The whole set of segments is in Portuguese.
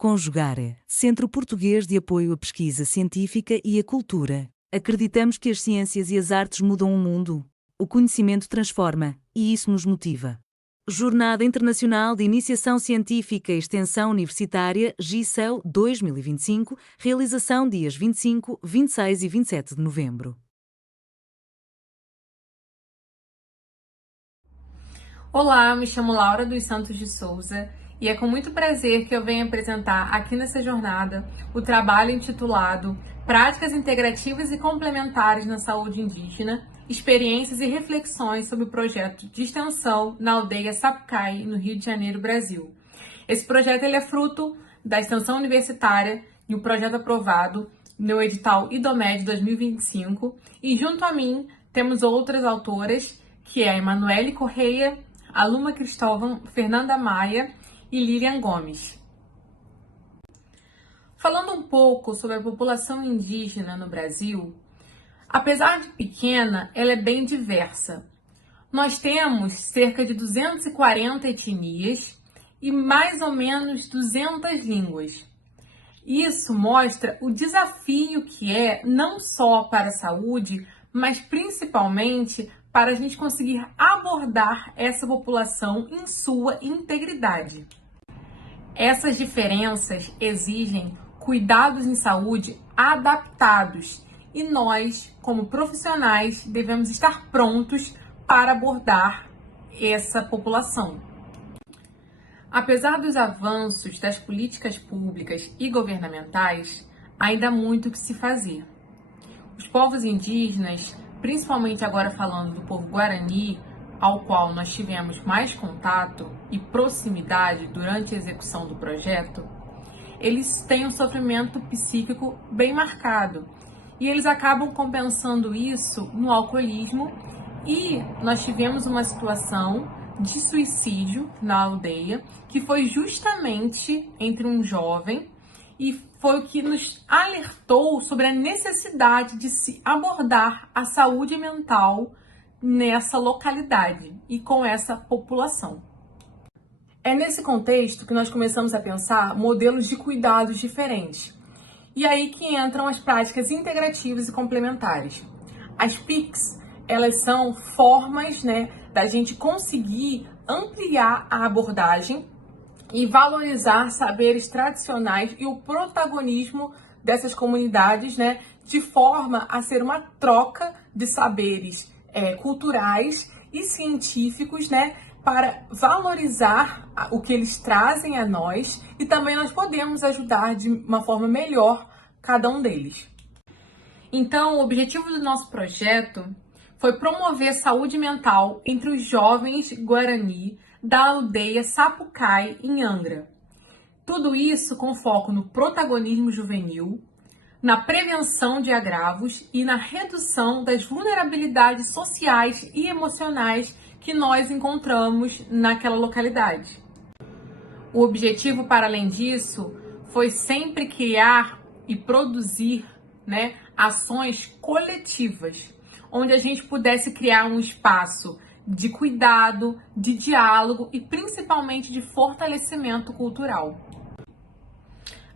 Conjugare, Centro Português de Apoio à Pesquisa Científica e à Cultura. Acreditamos que as ciências e as artes mudam o mundo. O conhecimento transforma, e isso nos motiva. Jornada Internacional de Iniciação Científica e Extensão Universitária GICEL 2025, realização dias 25, 26 e 27 de novembro. Olá, me chamo Laura dos Santos de Souza e é com muito prazer que eu venho apresentar aqui nessa jornada o trabalho intitulado Práticas Integrativas e Complementares na Saúde Indígena, Experiências e Reflexões sobre o projeto de extensão na aldeia Sapucaí, no Rio de Janeiro, Brasil. Esse projeto ele é fruto da extensão universitária e o projeto aprovado no edital IDOMED 2025 e junto a mim temos outras autoras, que é a Emanuele Correia, a Luma Cristóvão, Fernanda Maia e Lilian Gomes. Falando um pouco sobre a população indígena no Brasil, apesar de pequena, ela é bem diversa. Nós temos cerca de 240 etnias e mais ou menos 200 línguas. Isso mostra o desafio que é não só para a saúde, mas principalmente para a gente conseguir abordar essa população em sua integridade. Essas diferenças exigem cuidados em saúde adaptados e nós, como profissionais, devemos estar prontos para abordar essa população. Apesar dos avanços das políticas públicas e governamentais, ainda há muito o que se fazer. Os povos indígenas, principalmente agora falando do povo Guarani, ao qual nós tivemos mais contato e proximidade durante a execução do projeto, eles têm um sofrimento psíquico bem marcado e eles acabam compensando isso no alcoolismo e nós tivemos uma situação de suicídio na aldeia que foi justamente entre um jovem e foi o que nos alertou sobre a necessidade de se abordar a saúde mental nessa localidade e com essa população. É nesse contexto que nós começamos a pensar modelos de cuidados diferentes. E aí que entram as práticas integrativas e complementares. As PICs, elas são formas, da gente conseguir ampliar a abordagem e valorizar saberes tradicionais e o protagonismo dessas comunidades, de forma a ser uma troca de saberes culturais e científicos, para valorizar o que eles trazem a nós e também nós podemos ajudar de uma forma melhor cada um deles. Então, o objetivo do nosso projeto foi promover saúde mental entre os jovens Guarani da aldeia Sapucaí, em Angra. Tudo isso com foco no protagonismo juvenil, na prevenção de agravos e na redução das vulnerabilidades sociais e emocionais que nós encontramos naquela localidade. O objetivo, para além disso, foi sempre criar e produzir, ações coletivas, onde a gente pudesse criar um espaço de cuidado, de diálogo e principalmente de fortalecimento cultural.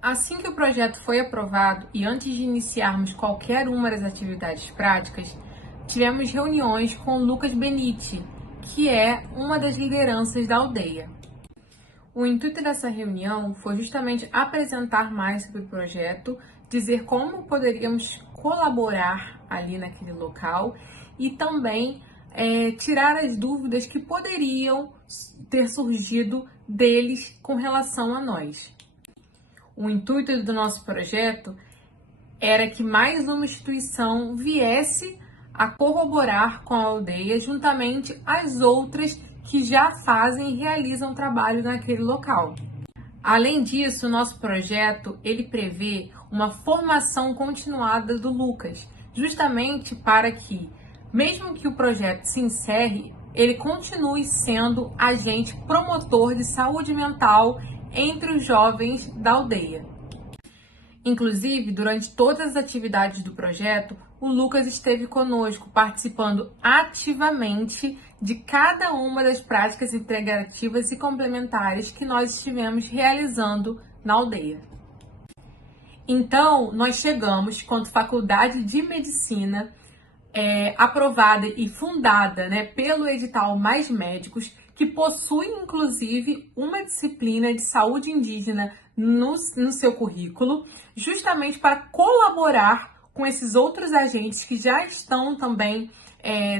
Assim que o projeto foi aprovado e antes de iniciarmos qualquer uma das atividades práticas, tivemos reuniões com Lucas Benite, que é uma das lideranças da aldeia. O intuito dessa reunião foi justamente apresentar mais sobre o projeto, dizer como poderíamos colaborar ali naquele local e também tirar as dúvidas que poderiam ter surgido deles com relação a nós. O intuito do nosso projeto era que mais uma instituição viesse a corroborar com a aldeia, juntamente às outras que já fazem e realizam trabalho naquele local. Além disso, o nosso projeto ele prevê uma formação continuada do Lucas, justamente para que, mesmo que o projeto se encerre, ele continue sendo agente promotor de saúde mental entre os jovens da aldeia. Inclusive, durante todas as atividades do projeto, o Lucas esteve conosco, participando ativamente de cada uma das práticas integrativas e complementares que nós estivemos realizando na aldeia. Então, nós chegamos, quanto Faculdade de Medicina, aprovada e fundada, né, pelo edital Mais Médicos, que possui, inclusive, uma disciplina de saúde indígena no seu currículo, justamente para colaborar com esses outros agentes que já estão também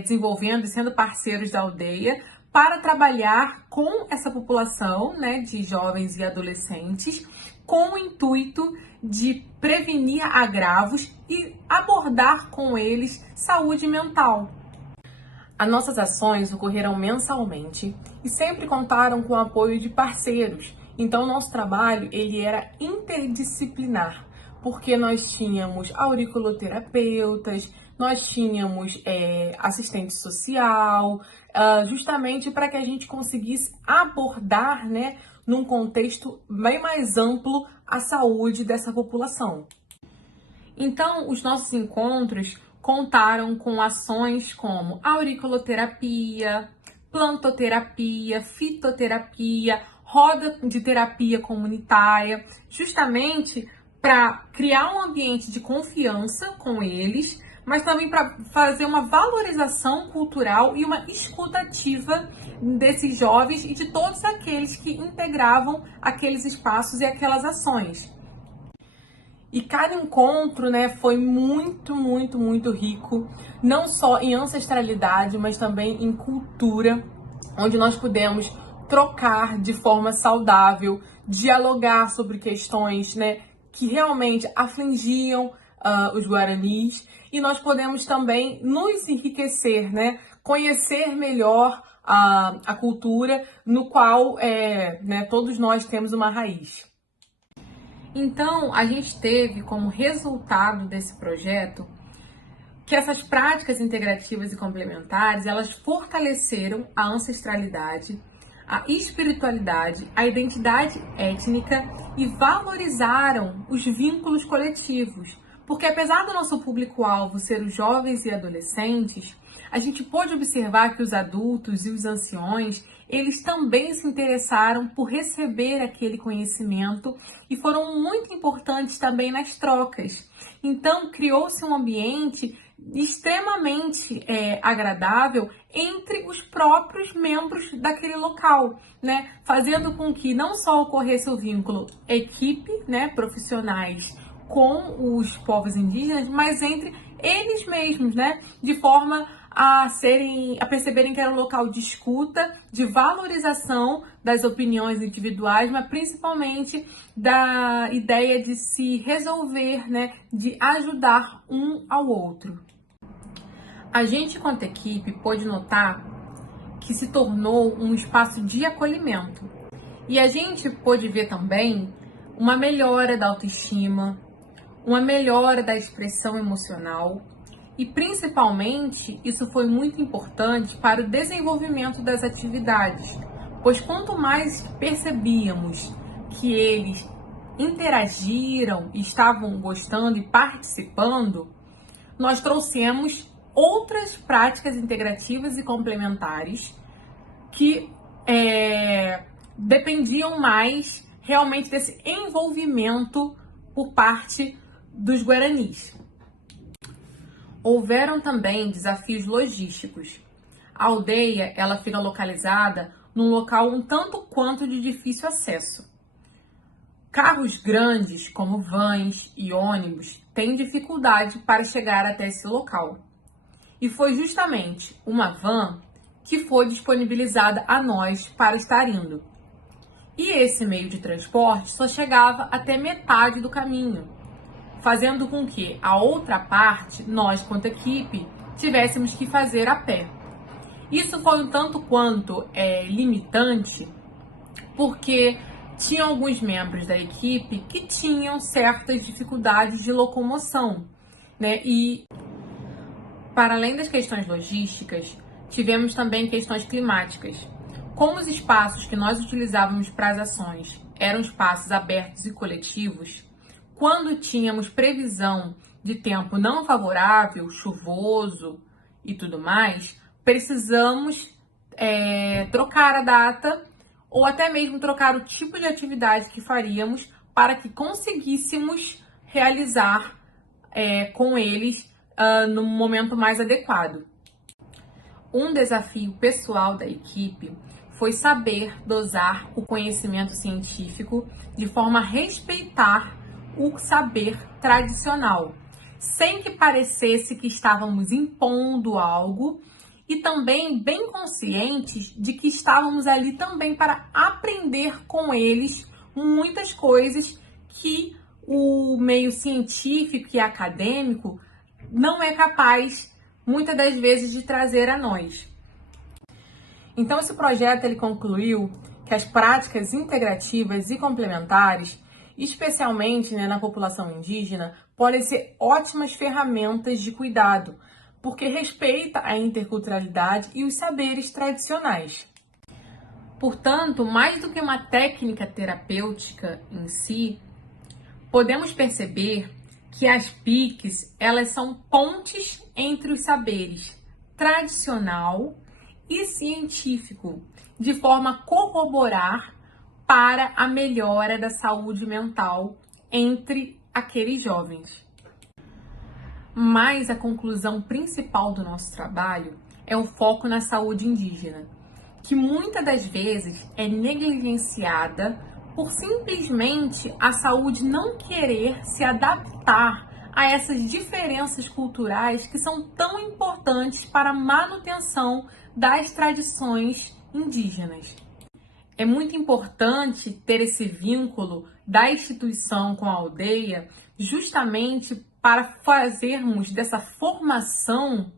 desenvolvendo e sendo parceiros da aldeia, para trabalhar com essa população, né, de jovens e adolescentes, com o intuito de prevenir agravos e abordar com eles saúde mental. As nossas ações ocorreram mensalmente e sempre contaram com o apoio de parceiros. Então, nosso trabalho ele era interdisciplinar, porque nós tínhamos auriculoterapeutas, nós tínhamos assistente social, justamente para que a gente conseguisse abordar, né, num contexto bem mais amplo, a saúde dessa população. Então, os nossos encontros contaram com ações como auriculoterapia, plantoterapia, fitoterapia, roda de terapia comunitária, justamente para criar um ambiente de confiança com eles, mas também para fazer uma valorização cultural e uma escuta ativa desses jovens e de todos aqueles que integravam aqueles espaços e aquelas ações. E cada encontro, né, foi muito, muito, muito rico, não só em ancestralidade, mas também em cultura, onde nós pudemos trocar de forma saudável, dialogar sobre questões, né, que realmente afligiam os guaranis, e nós podemos também nos enriquecer, né, conhecer melhor a cultura no qual né, todos nós temos uma raiz. Então, a gente teve como resultado desse projeto que essas práticas integrativas e complementares, elas fortaleceram a ancestralidade, a espiritualidade, a identidade étnica e valorizaram os vínculos coletivos. Porque apesar do nosso público-alvo ser os jovens e adolescentes, a gente pôde observar que os adultos e os anciões, eles também se interessaram por receber aquele conhecimento e foram muito importantes também nas trocas. Então, criou-se um ambiente extremamente agradável entre os próprios membros daquele local, né? Fazendo com que não só ocorresse o vínculo equipe, né, profissionais com os povos indígenas, mas entre eles mesmos, né? De forma a perceberem que era um local de escuta, de valorização das opiniões individuais, mas principalmente da ideia de se resolver, né? De ajudar um ao outro. A gente, quanto equipe, pôde notar que se tornou um espaço de acolhimento. E a gente pôde ver também uma melhora da autoestima, uma melhora da expressão emocional e, principalmente, isso foi muito importante para o desenvolvimento das atividades, pois quanto mais percebíamos que eles interagiram, estavam gostando e participando, nós trouxemos outras práticas integrativas e complementares que dependiam mais realmente desse envolvimento por parte dos guaranis. Houveram também desafios logísticos. A aldeia, ela fica localizada num local um tanto quanto de difícil acesso. Carros grandes, como vans e ônibus, têm dificuldade para chegar até esse local. E foi justamente uma van que foi disponibilizada a nós para estar indo. E esse meio de transporte só chegava até metade do caminho, fazendo com que a outra parte, nós, quanto equipe, tivéssemos que fazer a pé. Isso foi um tanto quanto limitante, porque tinha alguns membros da equipe que tinham certas dificuldades de locomoção, né? E, para além das questões logísticas, tivemos também questões climáticas. Como os espaços que nós utilizávamos para as ações eram espaços abertos e coletivos, quando tínhamos previsão de tempo não favorável, chuvoso e tudo mais, precisamos trocar a data ou até mesmo trocar o tipo de atividade que faríamos para que conseguíssemos realizar com eles no momento mais adequado. Um desafio pessoal da equipe foi saber dosar o conhecimento científico de forma a respeitar o saber tradicional, sem que parecesse que estávamos impondo algo, e também bem conscientes de que estávamos ali também para aprender com eles muitas coisas que o meio científico e acadêmico não é capaz, muitas das vezes, de trazer a nós. Então, esse projeto ele concluiu que as práticas integrativas e complementares, especialmente na população indígena, podem ser ótimas ferramentas de cuidado, porque respeita a interculturalidade e os saberes tradicionais. Portanto, mais do que uma técnica terapêutica em si, podemos perceber que as PICs, elas são pontes entre os saberes tradicional e científico, de forma a corroborar para a melhora da saúde mental entre aqueles jovens. Mas a conclusão principal do nosso trabalho é o foco na saúde indígena, que muitas das vezes é negligenciada por simplesmente a saúde não querer se adaptar a essas diferenças culturais que são tão importantes para a manutenção das tradições indígenas. É muito importante ter esse vínculo da instituição com a aldeia, justamente para fazermos dessa formação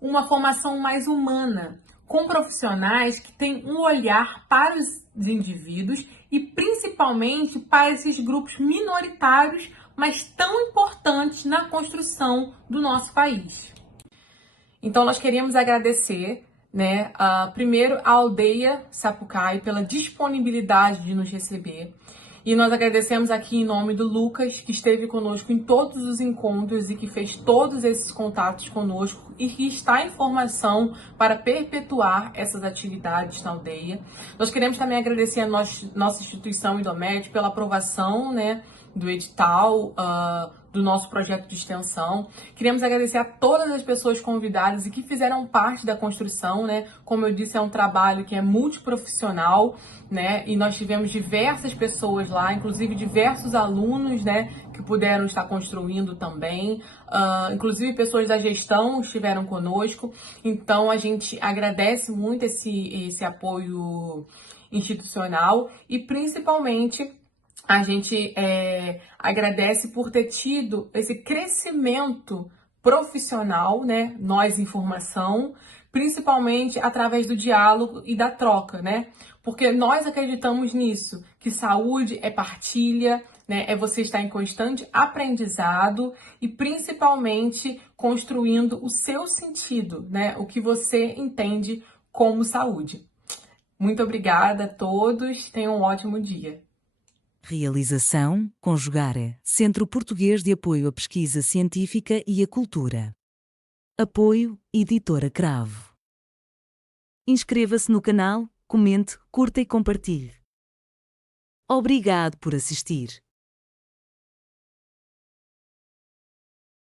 uma formação mais humana, com profissionais que têm um olhar para os indivíduos e principalmente para esses grupos minoritários, mas tão importantes na construção do nosso país. Então, nós queríamos agradecer, primeiro a aldeia Sapucaí pela disponibilidade de nos receber. E nós agradecemos aqui em nome do Lucas, que esteve conosco em todos os encontros e que fez todos esses contatos conosco e que está em formação para perpetuar essas atividades na aldeia. Nós queremos também agradecer a nossa instituição Idomed pela aprovação, do edital, do nosso projeto de extensão. Queremos agradecer a todas as pessoas convidadas e que fizeram parte da construção, Como eu disse, é um trabalho que é multiprofissional, E nós tivemos diversas pessoas lá, inclusive diversos alunos, que puderam estar construindo também. Inclusive pessoas da gestão estiveram conosco. Então, a gente agradece muito esse apoio institucional e, principalmente, a gente agradece por ter tido esse crescimento profissional, Nós em formação, principalmente através do diálogo e da troca, Porque nós acreditamos nisso, que saúde é partilha, É você estar em constante aprendizado e principalmente construindo o seu sentido, O que você entende como saúde. Muito obrigada a todos, tenham um ótimo dia. Realização, Conjugare, Centro Português de Apoio à Pesquisa Científica e à Cultura. Apoio, Editora Cravo. Inscreva-se no canal, comente, curta e compartilhe. Obrigado por assistir.